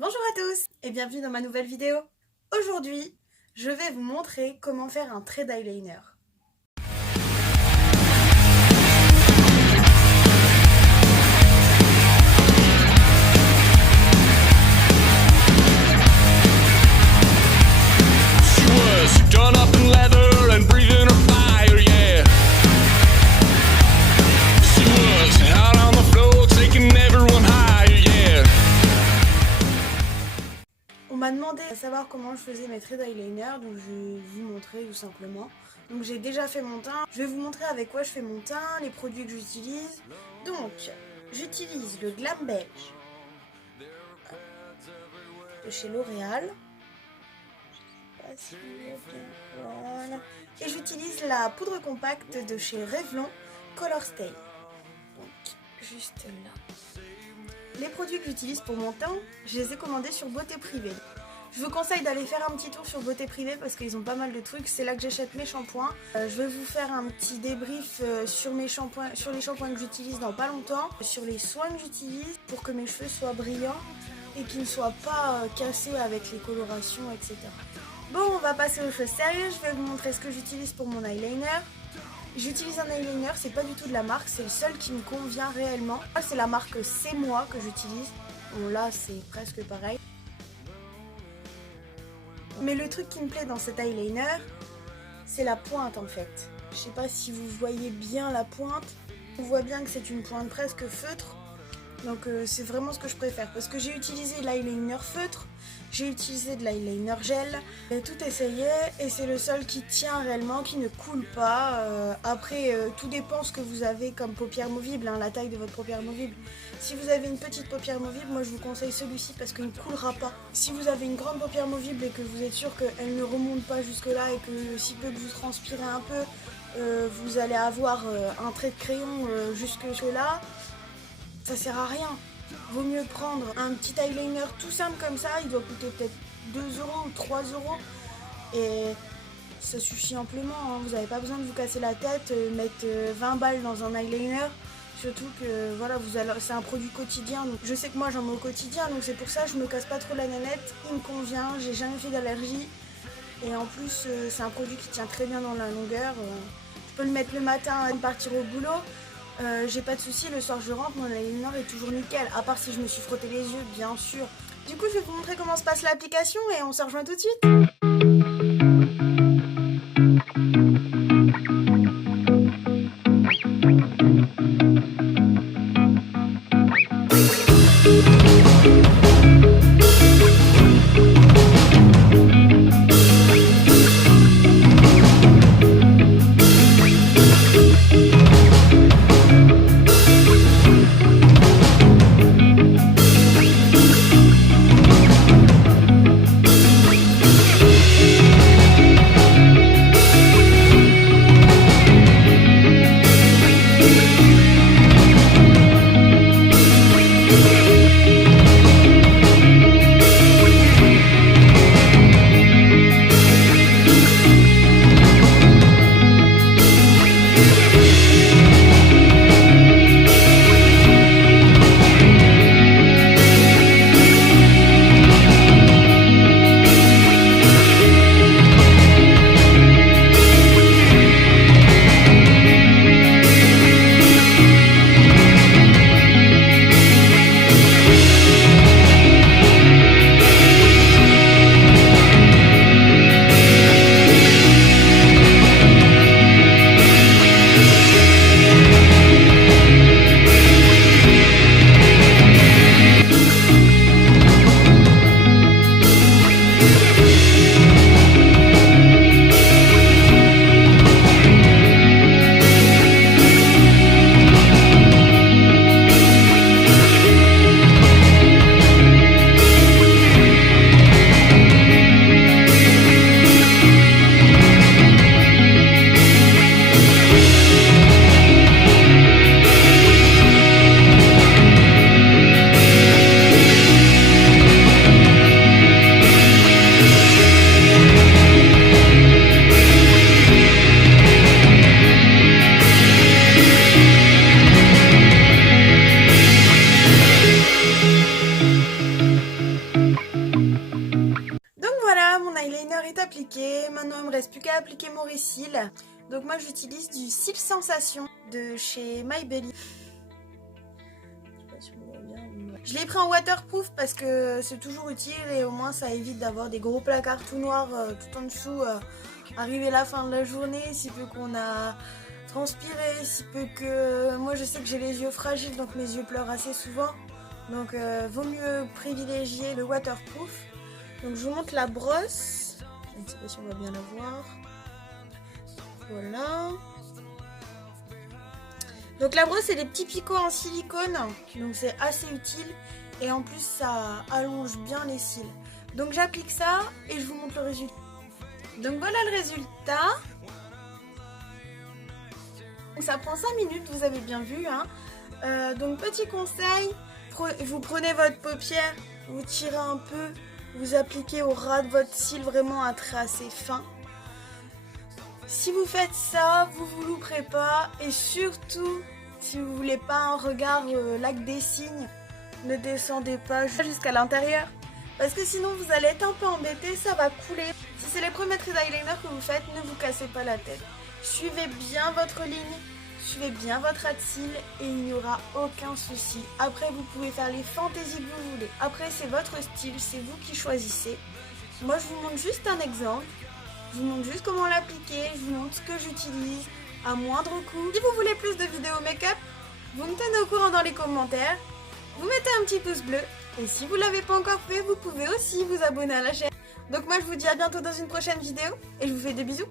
Bonjour à tous et bienvenue dans ma nouvelle vidéo. Aujourd'hui, je vais vous montrer comment faire un trait d'eyeliner. On m'a demandé à savoir comment je faisais mes traits d'eyeliner, donc je vais vous montrer tout simplement. Donc j'ai déjà fait mon teint, je vais vous montrer avec quoi je fais mon teint, les produits que j'utilise. Donc j'utilise le Glam Beige de chez L'Oréal. Voilà. Et j'utilise la poudre compacte de chez Revlon Color Stay. Donc juste là. Les produits que j'utilise pour mon teint, je les ai commandés sur Beauté Privée. Je vous conseille d'aller faire un petit tour sur Beauté Privée parce qu'ils ont pas mal de trucs. C'est là que j'achète mes shampoings. Je vais vous faire un petit débrief sur les shampoings que j'utilise dans pas longtemps, sur les soins que j'utilise pour que mes cheveux soient brillants et qu'ils ne soient pas cassés avec les colorations, etc. Bon, on va passer aux choses sérieuses. Je vais vous montrer ce que j'utilise pour mon eyeliner. J'utilise un eyeliner, c'est pas du tout de la marque, c'est le seul qui me convient réellement. C'est la marque C'est Moi que j'utilise. Bon là c'est presque pareil. Mais le truc qui me plaît dans cet eyeliner, c'est la pointe en fait. Je sais pas si vous voyez bien la pointe. On voit bien que c'est une pointe presque feutre. Donc c'est vraiment ce que je préfère. Parce que j'ai utilisé de l'eyeliner feutre, j'ai utilisé de l'eyeliner gel. J'ai tout essayé et c'est le seul qui tient réellement, qui ne coule pas. Après, tout dépend ce que vous avez comme paupière movible, hein, la taille de votre paupière movible. Si vous avez une petite paupière movible, moi je vous conseille celui-ci parce qu'il ne coulera pas. Si vous avez une grande paupière movible et que vous êtes sûr qu'elle ne remonte pas jusque là et que si peu que vous transpirez un peu, vous allez avoir un trait de crayon jusque là, ça sert à rien. Vaut mieux prendre un petit eyeliner tout simple comme ça, il doit coûter peut-être 2 euros ou 3 euros et ça suffit amplement, hein. Vous n'avez pas besoin de vous casser la tête, mettre 20 balles dans un eyeliner, surtout que voilà, c'est un produit quotidien, donc je sais que moi j'en mets au quotidien, donc c'est pour ça que je me casse pas trop la nanette, il me convient, j'ai jamais fait d'allergie et en plus c'est un produit qui tient très bien dans la longueur, je peux le mettre le matin avant de partir au boulot. J'ai pas de soucis, le soir je rentre, mon eyeliner est toujours nickel, à part si je me suis frotté les yeux, bien sûr. Du coup, je vais vous montrer comment se passe l'application et on se rejoint tout de suite. appliqué. Maintenant il me reste plus qu'à appliquer mon récil. Donc moi j'utilise du Cils Sensation de chez My Belly. Je l'ai pris en waterproof parce que c'est toujours utile et au moins ça évite d'avoir des gros placards tout noirs tout en dessous. Arriver la fin de la journée, si peu qu'on a transpiré, si peu que... Moi je sais que j'ai les yeux fragiles donc mes yeux pleurent assez souvent. Donc vaut mieux privilégier le waterproof. Donc je vous montre la brosse. Je ne sais pas si on va bien la voir. Voilà. Donc la brosse c'est des petits picots en silicone. Donc c'est assez utile. Et en plus ça allonge bien les cils. Donc j'applique ça et je vous montre le résultat. Donc voilà le résultat. Donc ça prend 5 minutes, vous avez bien vu. Hein. Donc petit conseil, vous prenez votre paupière, vous tirez un peu, vous appliquez au ras de votre cil vraiment un trait assez fin. Si vous faites ça, vous vous louperez pas et surtout, si vous voulez pas un regard lac des cygnes, ne descendez pas jusqu'à l'intérieur parce que sinon vous allez être un peu embêté, ça va couler. Si c'est les premiers traits d'eyeliner que vous faites, ne vous cassez pas la tête. Suivez bien votre ligne, suivez bien votre ras de cils et il n'y aura aucun souci. Après vous pouvez faire les fantaisies que vous voulez. Après c'est votre style, c'est vous qui choisissez. Moi je vous montre juste un exemple. Je vous montre juste comment l'appliquer, je vous montre ce que j'utilise à moindre coût. Si vous voulez plus de vidéos make-up, vous me tenez au courant dans les commentaires. Vous mettez un petit pouce bleu. Et si vous ne l'avez pas encore fait, vous pouvez aussi vous abonner à la chaîne. Donc moi je vous dis à bientôt dans une prochaine vidéo. Et je vous fais des bisous.